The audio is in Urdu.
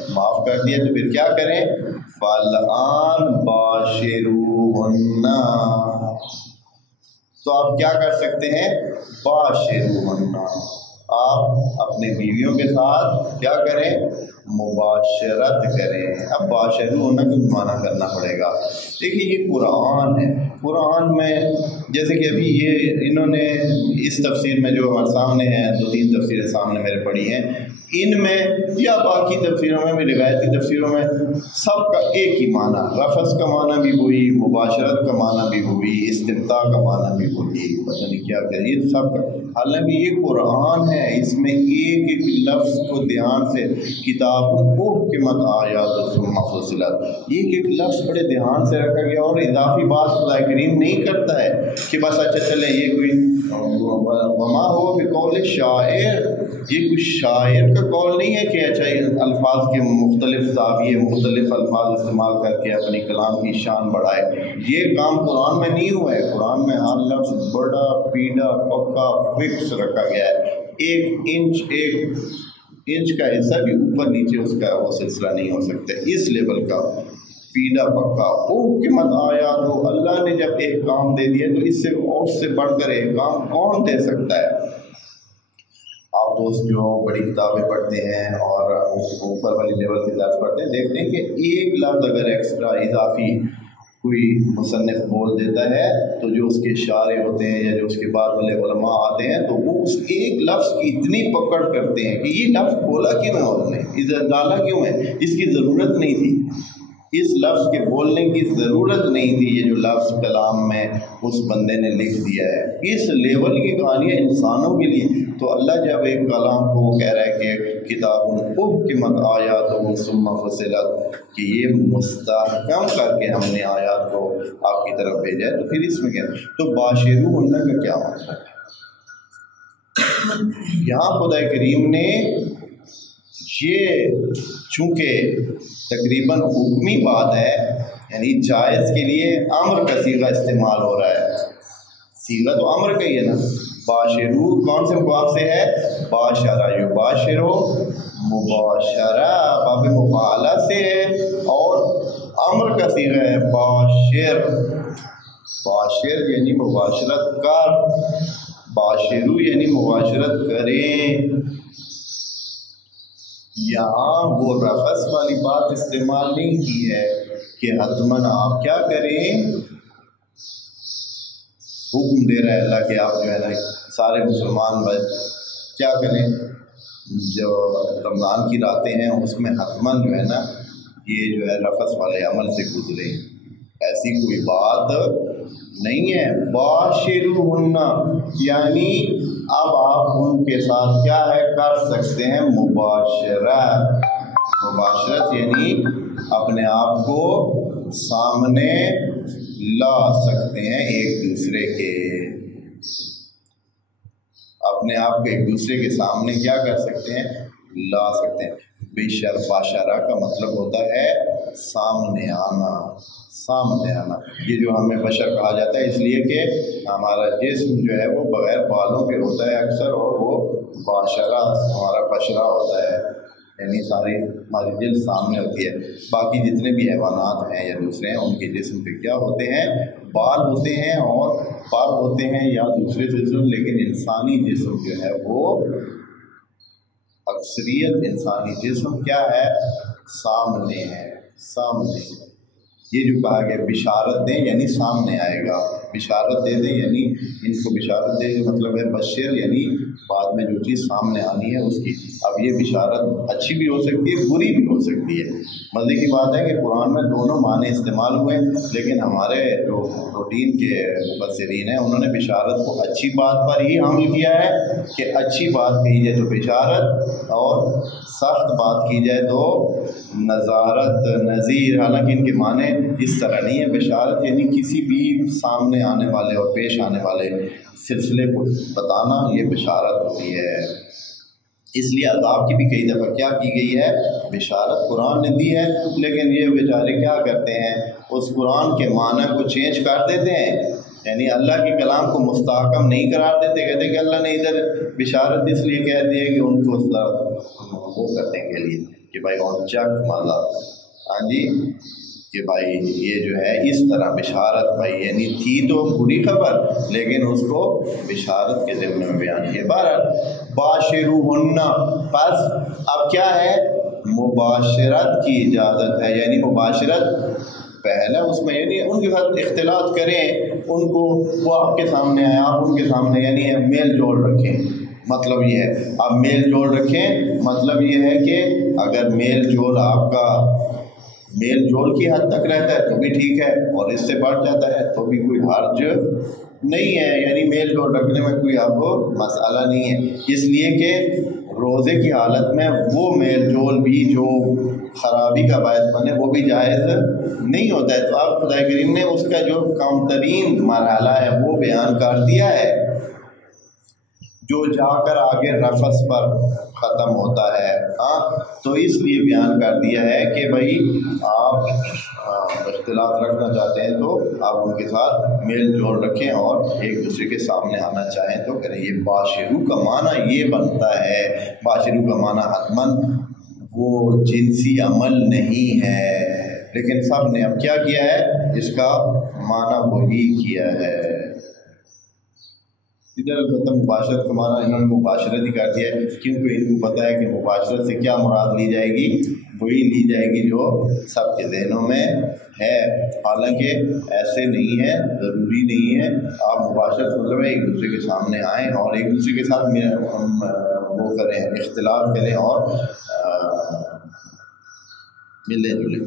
معاف کر دیا تو پھر کیا کریں؟ فالآن باشروہن، تو آپ کیا کر سکتے ہیں؟ باشروہن، آپ اپنے بیویوں کے ساتھ کیا کریں؟ مباشرت کریں۔ اب باشروہن کا معنی کرنا پڑے گا۔ دیکھیے یہ قرآن ہے، قرآن میں جیسے کہ ابھی یہ انہوں نے اس تفسیر میں جو ہمارے سامنے ہیں، 2-3 تفسیریں سامنے میرے پڑھی ہیں، ان میں یا باقی تفسیروں میں بھی، روایتی تفسیروں میں، سب کا ایک ہی معنی، رفث کا معنی بھی وہی، مباشرت کا معنی بھی وہی، استمتاع کا معنی بھی وہی، پتہ نہیں کیا کہ یہ سب کا، حالانکہ یہ قرآن ہے، اس میں ایک ایک لفظ کو دھیان سے، کتاب احکمت آیات ثم فصلت، ایک ایک لفظ بڑے دھیان سے رکھا گیا، اور اضافی بات خدا کریم نہیں کرتا ہے کہ بس اچھا چلے یہ کوئی وما ہو بقول شاعر، یہ کچھ شاعر کا قول نہیں ہے کہ اچھا الفاظ کے مختلف زاویے، مختلف الفاظ استعمال کر کے اپنی کلام کی شان بڑھائے، یہ کام قرآن میں نہیں ہوا ہے۔ قرآن میں ہر لفظ بڑا پیڑا پکا فکس رکھا گیا ہے، ایک انچ کا حصہ بھی اوپر نیچے اس کا وہ سلسلہ نہیں ہو سکتا، اس لیول کا پیڑا پکا حکمت آیات ہو۔ اللہ نے جب ایک کام دے دیا تو اس سے اور سے بڑھ کر ایک کام کون دے سکتا ہے؟ آپ دوست جو بڑی کتابیں پڑھتے ہیں اور اوپر والی لیول کے درس پڑھتے ہیں، دیکھتے ہیں کہ ایک لفظ اگر ایکسٹرا اضافی کوئی مصنف بول دیتا ہے تو جو اس کے اشارے ہوتے ہیں یا جو اس کے بعد والے علماء آتے ہیں تو وہ اس ایک لفظ کی اتنی پکڑ کرتے ہیں کہ یہ لفظ بولا کیوں ہے، انہوں نے ادھر ڈالا کیوں ہے، اس کی ضرورت نہیں تھی، اس لفظ کے بولنے کی ضرورت نہیں تھی، یہ جو لفظ کلام میں اس بندے نے لکھ دیا ہے۔ اس لیول کی کہانیاں انسانوں کے لیے، تو اللہ جب ایک کلام کو وہ کہہ رہا ہے کہ کتاب احکمت آیات ثم فصلت، کہ یہ مستحکم کر کے ہم نے آیات کو آپ کی طرف بھیجا ہے، تو پھر اس میں کیا، تو باشروہن کا کیا مطلب ہے؟ یہاں خدا کریم نے یہ چونکہ تقریباً حکمی بات ہے، یعنی جائز کے لیے امر کا صیغہ استعمال ہو رہا ہے، صیغہ تو امر کا ہی ہے نا، باشرو کون سے باب سے ہے؟ باشرہ، یباشرو مباشرہ باب مفاعلہ سے ہے، اور امر کا صیغہ ہے باشر، باشر یعنی مباشرت کر، باشرو یعنی مباشرت کریں۔ یہاں وہ رفث والی بات استعمال نہیں کی ہے کہ حتماً آپ کیا کریں، حکم دے رہا ہے اللہ کہ آپ جو ہے نا سارے مسلمان کیا کریں، جو رمضان کی راتیں ہیں اس میں حتماً جو ہے نا یہ جو ہے رفث والے عمل سے گزرے، ایسی کوئی بات نہیں ہے۔ باشروہن یعنی اب آپ ان کے ساتھ کیا ہے کر سکتے ہیں مباشرت یعنی اپنے آپ کو سامنے لا سکتے ہیں ایک دوسرے کے، اپنے آپ کو ایک دوسرے کے سامنے کیا کر سکتے ہیں، لا سکتے ہیں۔ باشرہ کا مطلب ہوتا ہے سامنے آنا، سامنے آنا، یہ جو ہمیں بشر کہا جاتا ہے اس لیے کہ ہمارا جسم جو ہے وہ بغیر بالوں کے ہوتا ہے اکثر، اور وہ باشرہ ہمارا بشرہ ہوتا ہے، یعنی ساری ہماری جلد سامنے ہوتی ہے۔ باقی جتنے بھی حیوانات ہیں یا دوسرے ہیں ان کے جسم پہ کیا ہوتے ہیں، بال ہوتے ہیں اور پر ہوتے ہیں یا دوسرے جسم، لیکن انسانی جسم جو ہے وہ اکثریت انسانی جسم کیا ہے، سامنے ہے، سامنے۔ یہ جو کہا گیا بشارت دیں یعنی سامنے آئے گا، بشارت دے دیں یعنی ان کو بشارت دے کا مطلب ہے بشر، یعنی بعد میں جو چیز سامنے آنی ہے اس کی۔ اب یہ بشارت اچھی بھی ہو سکتی ہے، بری بھی ہو سکتی ہے۔ مزے کی بات ہے کہ قرآن میں دونوں معنی استعمال ہوئے، لیکن ہمارے جو روٹین کے مفسرین ہیں انہوں نے بشارت کو اچھی بات پر ہی حمل کیا ہے کہ اچھی بات کہی جائے تو بشارت، اور سخت بات کی جائے تو نظارت، نذیر، حالانکہ ان کے معنی اس طرح نہیں ہے۔ بشارت یعنی کسی بھی سامنے آنے والے اور پیش آنے والے سلسلے کو بتانا، یہ بشارت ہوتی ہے۔ اس لیے عذاب کی بھی کئی دفعہ کیا کی گئی ہے، بشارت قرآن نے دی ہے، لیکن یہ بیچارے کیا کرتے ہیں، اس قرآن کے معنی کو چینج کر دیتے ہیں، یعنی اللہ کے کلام کو مستحکم نہیں قرار دیتے، کہتے کہ اللہ نے ادھر بشارت اس لیے کہہ دی ہے کہ ان کو وہ کرنے کے لیے کہ بھائی اور چک مزہ، ہاں جی، کہ بھائی یہ جو ہے اس طرح بشارت، بھائی یعنی تھی تو بری خبر لیکن اس کو بشارت کے ضمن میں بیان کیا۔ بہرحال باشروہن، پس اب کیا ہے، مباشرت کی اجازت ہے، یعنی مباشرت پہلا اس میں یعنی ان کے ساتھ اختلاط کریں، ان کو وہ آپ کے سامنے آیا آپ ان کے سامنے، یعنی میل جول رکھیں، مطلب یہ ہے آپ میل جول رکھیں، مطلب یہ ہے کہ اگر میل جول آپ کا میل جول کی حد تک رہتا ہے تو بھی ٹھیک ہے، اور اس سے بڑھ جاتا ہے تو بھی کوئی حرج نہیں ہے، یعنی میل جول رکھنے میں کوئی آپ کو مسئلہ نہیں ہے، اس لیے کہ روزے کی حالت میں وہ میل جول بھی جو خرابی کا باعث بنے وہ بھی جائز نہیں ہوتا ہے۔ تو آپ خدا کریم نے اس کا جو کم ترین مرحلہ ہے وہ بیان کر دیا ہے، جو جا کر آگے رفث پر ختم ہوتا ہے، ہاں، تو اس لیے بیان کر دیا ہے کہ بھائی آپ اختلاط رکھنا چاہتے ہیں تو آپ ان کے ساتھ میل جول رکھیں اور ایک دوسرے کے سامنے آنا چاہیں تو کریں۔ یہ باشرو کا معنی یہ بنتا ہے، باشرو کا معنی حتماً وہ جنسی عمل نہیں ہے، لیکن سب نے اب کیا کیا ہے، اس کا معنی وہی کیا ہے۔ ادھر البتہ مباشرت کا معنی انہوں نے مباشرت ہی کر دیا ہے، کیونکہ ان کو پتہ ہے کہ مباشرت سے کیا مراد لی جائے گی، وہی لی جائے گی جو سب کے ذہنوں میں ہے، حالانکہ ایسے نہیں ہے، ضروری نہیں ہے۔ آپ مباشرت مطلب ہے ایک دوسرے کے سامنے آئیں اور ایک دوسرے کے ساتھ وہ کریں، اختلاط کریں اور ملیں جلیں۔